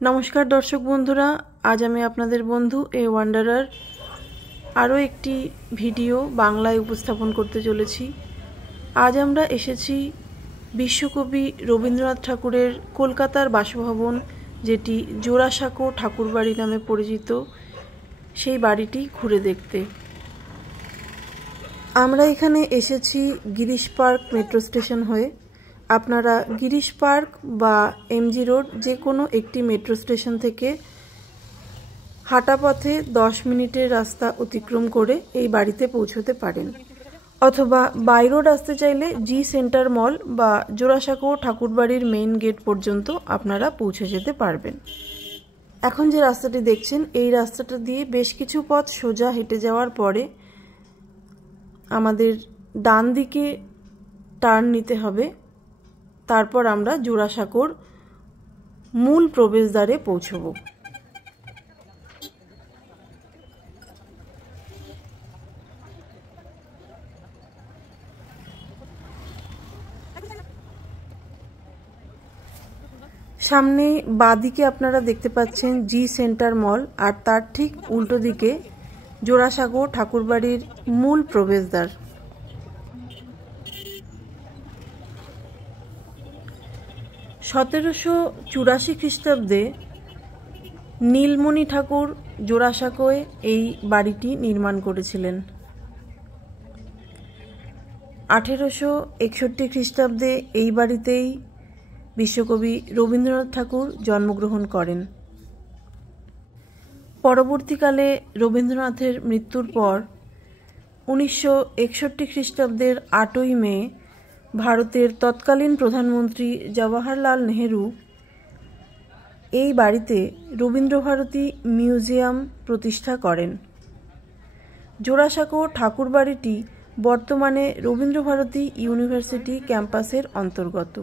নমস্কার দর্শক বন্ধুরা, আজ আমি আপনাদের বন্ধু এ ওয়ান্ডারার আরও একটি ভিডিও বাংলায় উপস্থাপন করতে চলেছি। আজ আমরা এসেছি বিশ্বকবি রবীন্দ্রনাথ ঠাকুরের কলকাতার বাসভবন, যেটি জোড়াসাঁকো ঠাকুরবাড়ি নামে পরিচিত, সেই বাড়িটি ঘুরে দেখতে। আমরা এখানে এসেছি গিরিশ পার্ক মেট্রো স্টেশন হয়ে। আপনারা গিরিশ পার্ক বা এমজি রোড যে কোনো একটি মেট্রো স্টেশন থেকে হাঁটা পথে 10 মিনিটের রাস্তা অতিক্রম করে এই বাড়িতে পৌঁছতে পারেন, অথবা বাই রোড আসতে চাইলে জি সেন্টার মল বা জোড়াসাঁকো ঠাকুরবাড়ির মেইন গেট পর্যন্ত আপনারা পৌঁছে যেতে পারবেন। এখন যে রাস্তাটি দেখছেন, এই রাস্তাটা দিয়ে বেশ কিছু পথ সোজা হেঁটে যাওয়ার পরে আমাদের ডান দিকে টার্ন নিতে হবে। তারপর আমরা জোড়াসাঁকোর মূল প্রবেশদ্বারে পৌঁছব। সামনে বাঁদিকে আপনারা দেখতে পাচ্ছেন জি সেন্টার মল, আর তার ঠিক উল্টো দিকে জোড়াসাঁকো ঠাকুরবাড়ির মূল প্রবেশদ্বার। (1784 খ্রিস্টাব্দে নীলমণি ঠাকুর জোড়াসাঁকোয় এই বাড়িটি নির্মাণ করেছিলেন। 1861 খ্রিস্টাব্দে এই বাড়িতেই বিশ্বকবি রবীন্দ্রনাথ ঠাকুর জন্মগ্রহণ করেন। পরবর্তীকালে রবীন্দ্রনাথের মৃত্যুর পর 1961 খ্রিস্টাব্দের 8ই মে ভারতের তৎকালীন প্রধানমন্ত্রী জওয়াহরলাল নেহেরু এই বাড়িতে রবীন্দ্রভারতী মিউজিয়াম প্রতিষ্ঠা করেন। জোড়াসাঁকো ঠাকুরবাড়িটি বর্তমানে রবীন্দ্রভারতী ইউনিভার্সিটি ক্যাম্পাসের অন্তর্গত।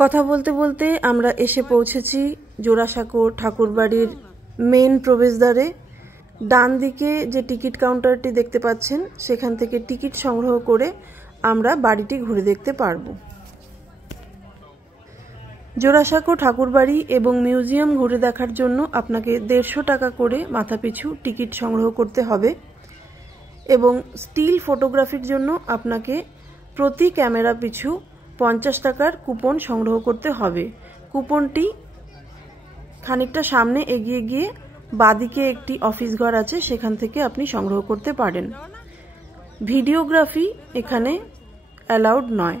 কথা বলতে বলতে আমরা এসে পৌঁছেছি জোড়াসাঁকো ঠাকুরবাড়ির মেন প্রবেশদ্বারে। ডান দিকে যে টিকিট কাউন্টারটি দেখতে পাচ্ছেন, সেখান থেকে টিকিট সংগ্রহ করে আমরা বাড়িটি ঘুরে দেখতে পারব। জোড়াসাঁকো ঠাকুরবাড়ি এবং মিউজিয়াম ঘুরে দেখার জন্য আপনাকে 150 টাকা করে মাথাপিছু টিকিট সংগ্রহ করতে হবে, এবং স্টিল ফটোগ্রাফির জন্য আপনাকে প্রতি ক্যামেরা পিছু 50 টাকার কুপন সংগ্রহ করতে হবে। কুপনটি খানিকটা সামনে এগিয়ে গিয়ে বাঁদিকে একটি অফিস ঘর আছে, সেখান থেকে আপনি সংগ্রহ করতে পারেন। ভিডিওগ্রাফি এখানে অ্যালাউড নয়।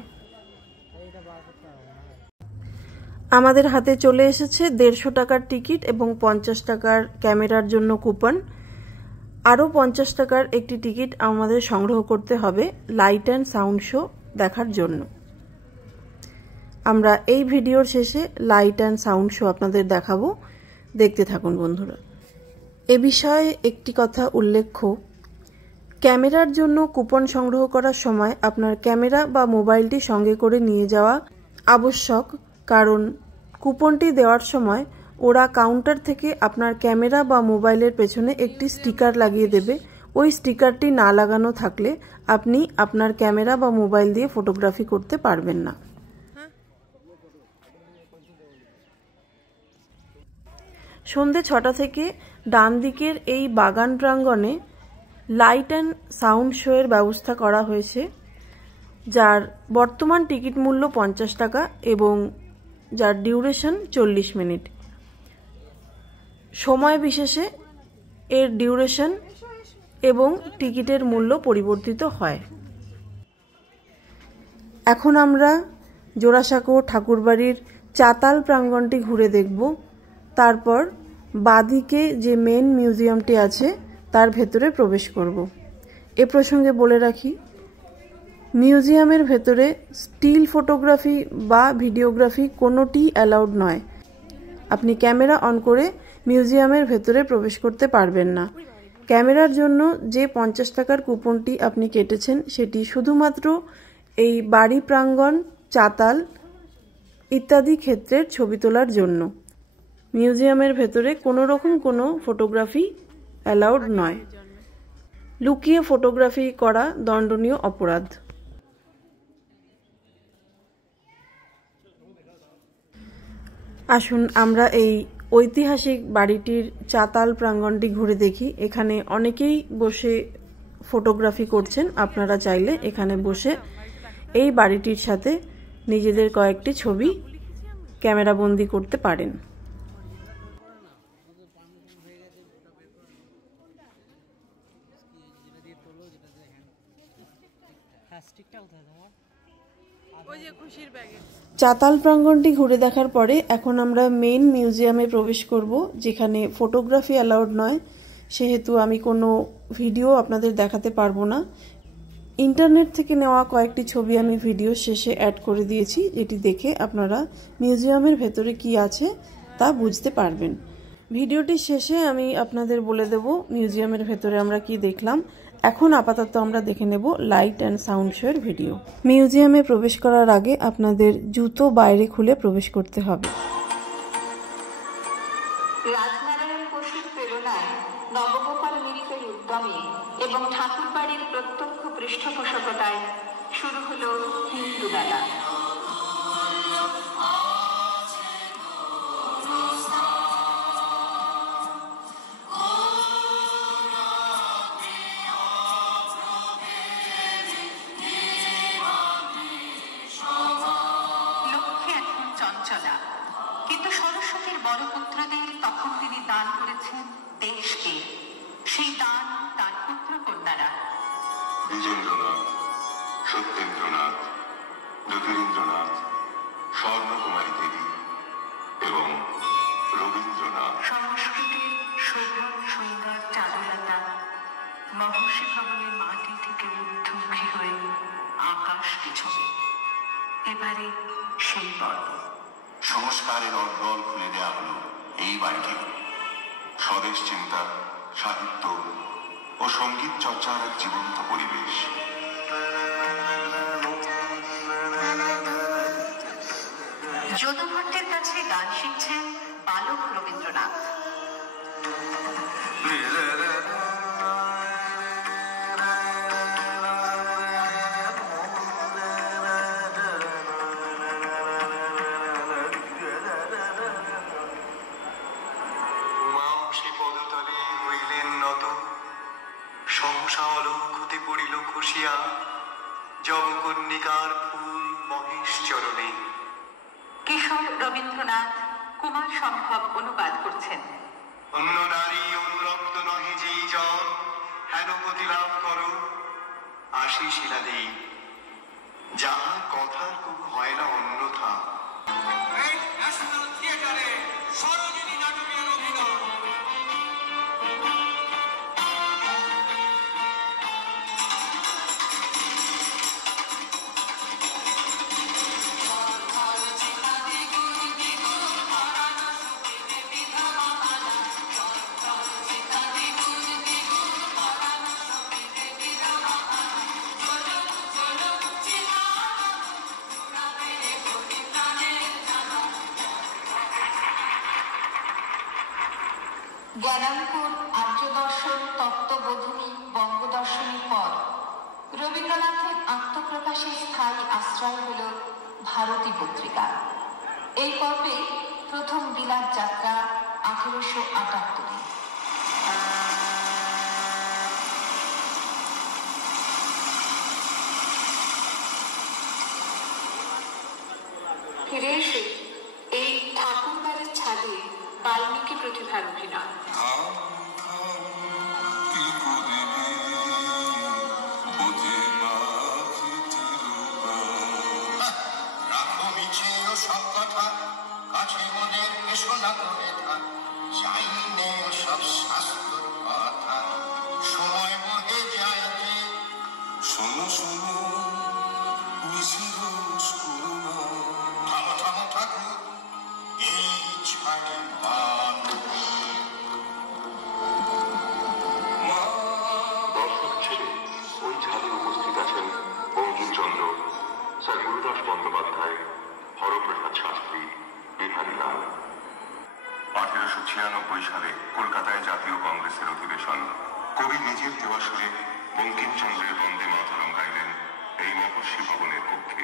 আমাদের হাতে চলে এসেছে 150 টাকার টিকিট এবং 50 টাকার ক্যামেরার জন্য কুপন। আরও 50 টাকার একটি টিকিট আমাদের সংগ্রহ করতে হবে লাইট অ্যান্ড সাউন্ড শো দেখার জন্য। আমরা এই ভিডিওর শেষে লাইট অ্যান্ড সাউন্ড শো আপনাদের দেখাবো, দেখতে থাকুন বন্ধুরা। এ বিষয়ে একটি কথা উল্লেখ্য, ক্যামেরার জন্য কুপন সংগ্রহ করার সময় আপনার ক্যামেরা বা মোবাইলটি সঙ্গে করে নিয়ে যাওয়া আবশ্যক, কারণ কুপনটি দেওয়ার সময় ওরা কাউন্টার থেকে আপনার ক্যামেরা বা মোবাইলের পেছনে একটি স্টিকার লাগিয়ে দেবে। ওই স্টিকারটি না লাগানো থাকলে আপনি আপনার ক্যামেরা বা মোবাইল দিয়ে ফটোগ্রাফি করতে পারবেন না। সন্ধে 6টা থেকে ডান দিকের এই বাগান প্রাঙ্গণে লাইট অ্যান্ড সাউন্ড শো এর ব্যবস্থা করা হয়েছে, যার বর্তমান টিকিট মূল্য 50 টাকা এবং যার ডিউরেশন 40 মিনিট। সময় বিশেষে এর ডিউরেশন এবং টিকিটের মূল্য পরিবর্তিত হয়। এখন আমরা জোড়াসাঁকো ঠাকুরবাড়ির চাতাল প্রাঙ্গণটি ঘুরে দেখব। তারপর বাঁদিকে যে মেন মিউজিয়ামটি আছে তার ভেতরে প্রবেশ করব। এ প্রসঙ্গে বলে রাখি, মিউজিয়ামের ভেতরে স্টিল ফটোগ্রাফি বা ভিডিওগ্রাফি কোনোটি অ্যালাউড নয়। আপনি ক্যামেরা অন করে মিউজিয়ামের ভেতরে প্রবেশ করতে পারবেন না। ক্যামেরার জন্য যে 50 টাকার কুপনটি আপনি কেটেছেন, সেটি শুধুমাত্র এই বাড়ি প্রাঙ্গণ, চাতাল ইত্যাদি ক্ষেত্রের ছবি তোলার জন্য। মিউজিয়ামের ভেতরে কোনো রকম কোনো ফটোগ্রাফি অ্যালাউড নয়। লুকিয়ে ফটোগ্রাফি করা দণ্ডনীয় অপরাধ। আসুন আমরা এই ঐতিহাসিক বাড়িটির চাতাল প্রাঙ্গণটি ঘুরে দেখি। এখানে অনেকেই বসে ফটোগ্রাফি করছেন। আপনারা চাইলে এখানে বসে এই বাড়িটির সাথে নিজেদের কয়েকটি ছবি ক্যামেরাবন্দি করতে পারেন। চাতাল প্রাঙ্গণটি ঘুরে দেখার পরে এখন আমরা মেইন মিউজিয়ামে প্রবেশ করব, যেখানে ফটোগ্রাফি অ্যালাউড নয়, সেহেতু আমি কোনো ভিডিও আপনাদের দেখাতে পারবো না। ইন্টারনেট থেকে নেওয়া কয়েকটি ছবি আমি ভিডিও শেষে অ্যাড করে দিয়েছি, যেটি দেখে আপনারা মিউজিয়ামের ভেতরে কি আছে তা বুঝতে পারবেন। ভিডিওটির শেষে আমি আপনাদের বলে দেব মিউজিয়ামের ভেতরে আমরা কি দেখলাম। এখন আপাতত আমরা দেখে নেব লাইট অ্যান্ড সাউন্ড শোয়ের ভিডিও। মিউজিয়ামে প্রবেশ করার আগে আপনাদের জুতো বাইরে খুলে প্রবেশ করতে হবে। রাজনারায়ণ বসুর প্রেরণায় নবগোপাল মিত্রের উদ্যমে এবং ঠাকুরবাড়ির প্রত্যক্ষ পৃষ্ঠপোষকতায় শুরু হলো হিন্দু মেলা। কিন্তু সরস্বতীর বড় পুত্রদের তখন তিনি দান করেছেন দেশকে। সেই দান তার পুত্র কন্যারা দ্বিজেন্দ্রনাথ, সত্যেন্দ্রনাথ, জ্যোতিরিন্দ্রনাথ, স্বর্ণকুমারী দেবী এবং রবীন্দ্রনাথ। সংস্কৃতির শোভন সুন্দর চারুলতা মহর্ষি ভবনের মাটি থেকে ঊর্ধ্বমুখী হয়ে আকাশকে ছোঁবে। এবারে সেই পর্ব সংস্কারের অড্ডল খুলে দেওয়া হলো এই বাড়িটি। স্বদেশ চিন্তা, সাহিত্য ও সঙ্গীত চর্চার এক জীবন্ত পরিবেশ। যদু ভট্টের কাছে গান শিখছেন বালক রবীন্দ্রনাথ। সহসা অলক্ষতে পড়িল খুশিয়া জবকন্যিকার ফুল মহেশ চরণে। কিশোর রবীন্দ্রনাথ কুমার সম্ভব অনুবাদ করছেন। অন্য নারী অনুরক্ত নহে যেই জন হেন গতি লাভ করো আশি শিলাদেই, যাহা কথার কবু হয় না অন্যথা। ন্যাশনাল থিয়েটারে সরোজিনী নাটকের অভিনয়। জ্ঞানাঙ্কুর আর্যদর্শন তত্ত্ববোধিনী বঙ্গদর্শনের পর রবীন্দ্রনাথের আত্মপ্রকাশের স্থায়ী আশ্রয় হল ভারতী পত্রিকা। এই পর্বে প্রথম বিলাত যাত্রা 1878। ফিরে এসে এই ঠাকুরবাড়ির ছাদে বাল্মীকি প্রতিভার অভিনয়। বন্দ্যোপাধ্যায়, হরপ্রসাদ শাস্ত্রী, বিহারীলাল। 1896 সালে কলকাতায় জাতীয় কংগ্রেসের অধিবেশন। কবি নিজের দেওয়া সুরে বঙ্কিমচন্দ্রের বন্দে মাতরম গাইলেন এই মহর্ষি ভবনের পক্ষে।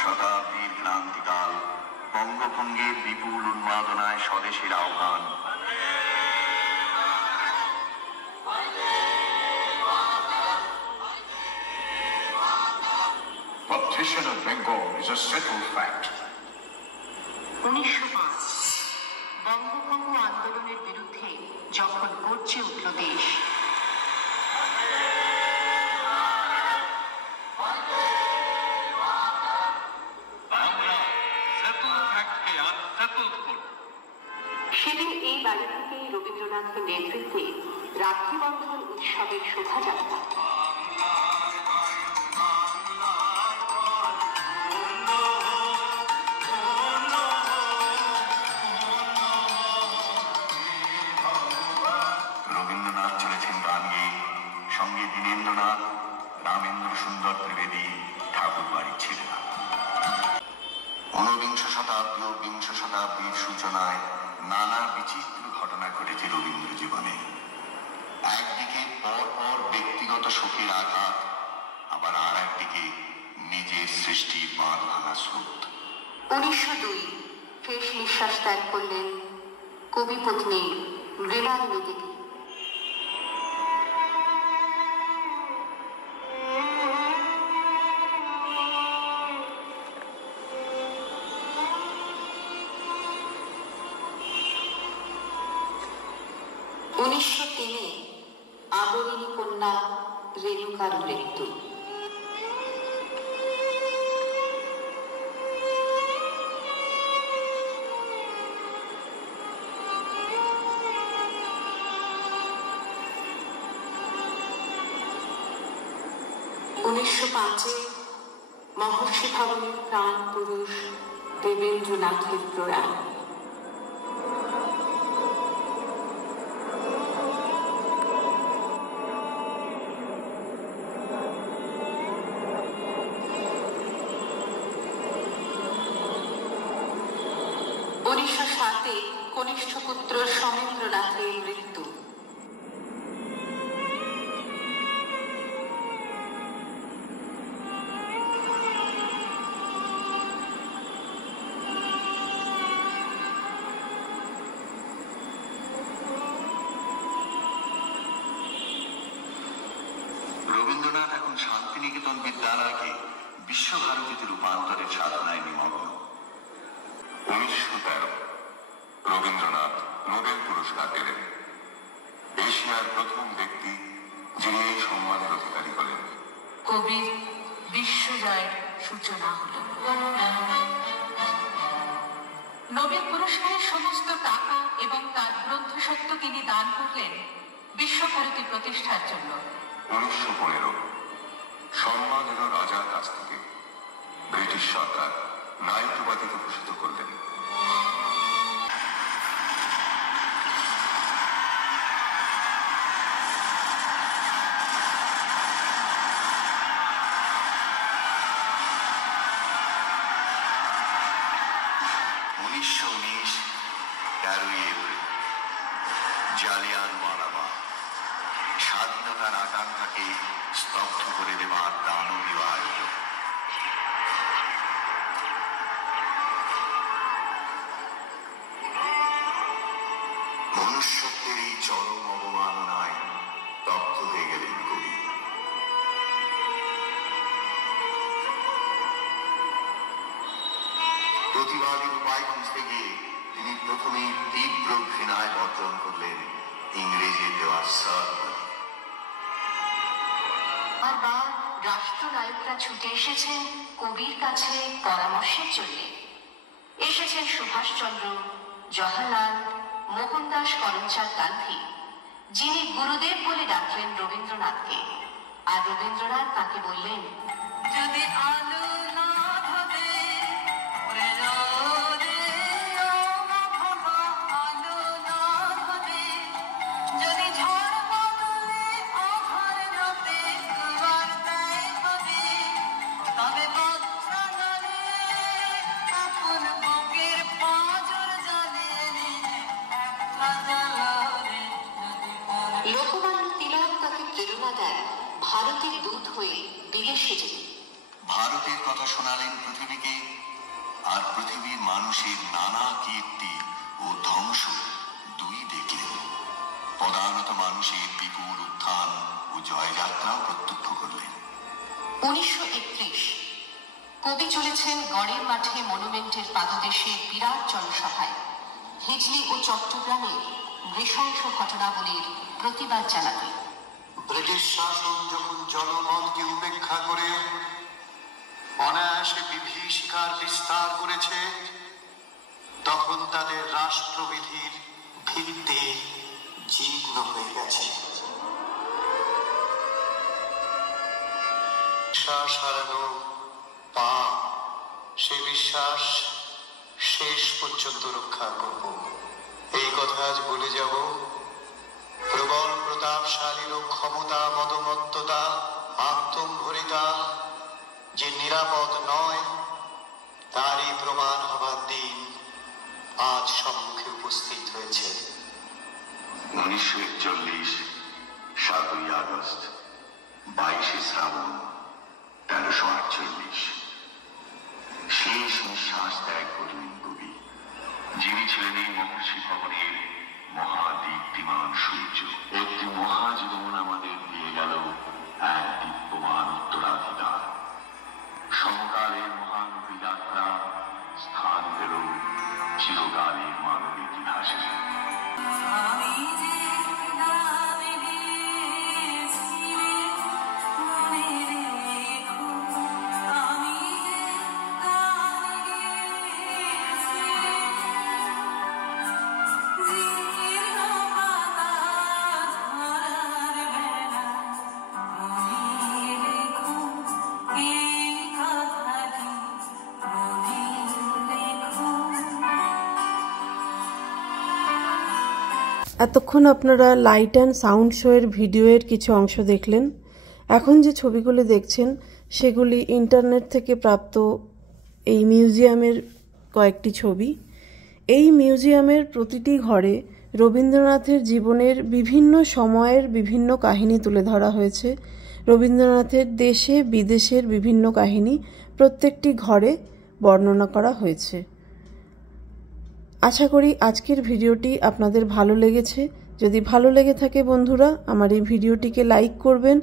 শতাব্দীর ক্রান্তিকাল, বঙ্গভঙ্গের বিপুল উন্মাদনায় স্বদেশের আহ্বান। Partition of Bengal is a settled fact. 1905 বঙ্গভঙ্গ আন্দোলনের বিরুদ্ধে যখন গর্জে উঠল দেশ, সেদিন এই বাড়ি থেকেই রবীন্দ্রনাথের নেতৃত্বে রাখি বন্ধন উৎসবের শোভাযাত্রা। রবীন্দ্রনাথ চলেছেন গান গেয়ে, সঙ্গে দীনেন্দ্রনাথ, রামেন্দ্র সুন্দর ত্রিবেদী, ঠাকুর বাড়ির ছেলেরা। ঊনবিংশ শতাব্দী ও বিংশ শতাব্দীর সূচনায় নানা বিচিত্র ঘটনা ঘটেছে রবীন্দ্র জীবনে। একদিকে পর পর ব্যক্তিগত সুখের আঘাত, আবার আর একদিকে নিজের সৃষ্টির বাঁধ ভাঙা স্রোত। 1902 শেষ নিঃশ্বাস ত্যাগ করলেন কবি পত্নী মৃণালিনী দেবী। আদরিণী কন্যা রেণুকার মৃত্যু। 1905 মহর্ষি ভবনের প্রাণ পুরুষ দেবেন্দ্রনাথের প্রয়াণ। কনিষ্ঠ পুত্র সমেন্দ্রনাথের মৃত্যু। রবীন্দ্রনাথ এখন শান্তিনিকেতন বিদ্যালয়কে বিশ্বভারতীতে রূপান্তরের সাধনায় নিমগ্ন। 1913 রবীন্দ্রনাথ নোবেল পুরস্কার পেলেন। এশিয়ার প্রথম ব্যক্তি যিনি এই সম্মানের অধিকারী হলেন। কবির বিশ্বজয়ের সূচনা হল। নোবেল পুরস্কারের সমস্ত টাকা এবং তার গ্রন্থসত্ত্ব তিনি দান করলেন বিশ্বভারতী প্রতিষ্ঠার জন্য। 1915 সম্মানের রাজার কাছ থেকে ব্রিটিশ সরকার নাইট উপাধিতে ভূষিত করলেন। জালিয়ানওয়ালাবাগ স্বাধীনতার আকাঙ্ক্ষাকে স্তব্ধ করে দেওয়ার দানবীয় আয়োজন। মনুষ্যত্বের এই চরম অবমাননায় তপ্ত হয়ে গেলেন কবি। প্রতিবাদের উপায় খুঁজতে গিয়ে তিনি প্রথমে তীব্র ঘৃণায় বর্জন করলেন ইংরেজি দেওয়া সরকার। বারবার রাষ্ট্রনায়করা ছুটে এসেছেন কবির কাছে পরামর্শের জন্য। এসেছেন সুভাষচন্দ্র, জওহরলাল, মোহনদাস করমচাঁদ গান্ধী, যিনি গুরুদেব বলে ডাকলেন রবীন্দ্রনাথকে। আর রবীন্দ্রনাথ তাকে বললেন, যদি আলো না ধরে ভারতের দূত হয়ে বিদেশে যেতে। ভারতের কথা শোনালেন পৃথিবীকে, আর পৃথিবীর মানুষের নানা কীর্তি ও ধ্বংস দুই দেখলেন। প্রধানত মানুষের বিপুল উত্থান ও জয়যাত্রাও প্রত্যক্ষ করলেন। 1931 কবি চলেছেন গড়ের মাঠে মনুমেন্টের পাদদেশে বিরাট জনসভায় হিজলি ও চট্টগ্রামে নৃশংস ঘটনাবলীর প্রতিবাদ জানাতে। ব্রিটিশ শাসন যখন জনমতকে উপেক্ষা করে অনায়াসে বিভীষিকার বিস্তার করেছে, তখন তাদের রাষ্ট্রবিধির ভিত্তি জীর্ণ হয়ে গেছে। বিশ্বাস হারানো পাপ, সে বিশ্বাস শেষ পর্যন্ত রক্ষা করব, এই কথা আজ বলে যাব। প্রবল প্রতাপশালীর ক্ষমতা, মদমত্ততা, আত্মম্ভরিতা যে নিরাপদ নয়, তারই প্রমাণ হবার দিন আজ সম্মুখে উপস্থিত হয়েছে। 1941 7ই আগস্ট, 22শে শ্রাবণ 1348। শেষ নিঃশ্বাস ত্যাগ করলেন কবি, যিনি ছিলেন এই মহর্ষি ভবনের মহাদীপ্তিমান সূর্য। একটি মহাজীবন আমাদের দিয়ে গেল এক দীপ্যমান উত্তরাধিকার। সমকালের মহানবী যাত্রা স্থান পেল চিরকালের মানব ইতিহাসে। এতক্ষণ আপনারা লাইট অ্যান্ড সাউন্ড শোয়ের ভিডিওর কিছু অংশ দেখলেন। এখন যে ছবিগুলি দেখছেন সেগুলি ইন্টারনেট থেকে প্রাপ্ত এই মিউজিয়ামের কয়েকটি ছবি। এই মিউজিয়ামের প্রতিটি ঘরে রবীন্দ্রনাথের জীবনের বিভিন্ন সময়ের বিভিন্ন কাহিনী তুলে ধরা হয়েছে। রবীন্দ্রনাথের দেশে বিদেশের বিভিন্ন কাহিনী প্রত্যেকটি ঘরে বর্ণনা করা হয়েছে। আশা করি আজকের ভিডিওটি আপনাদের ভালো লেগেছে। যদি ভালো লেগে থাকে বন্ধুরা, আমার এই ভিডিওটিকে লাইক করবেন,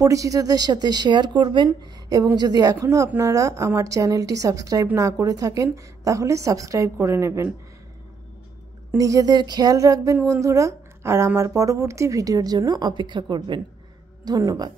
পরিচিতদের সাথে শেয়ার করবেন, এবং যদি এখনও আপনারা আমার চ্যানেলটি সাবস্ক্রাইব না করে থাকেন তাহলে সাবস্ক্রাইব করে নেবেন। নিজেদের খেয়াল রাখবেন বন্ধুরা, আর আমার পরবর্তী ভিডিওর জন্য অপেক্ষা করবেন। ধন্যবাদ।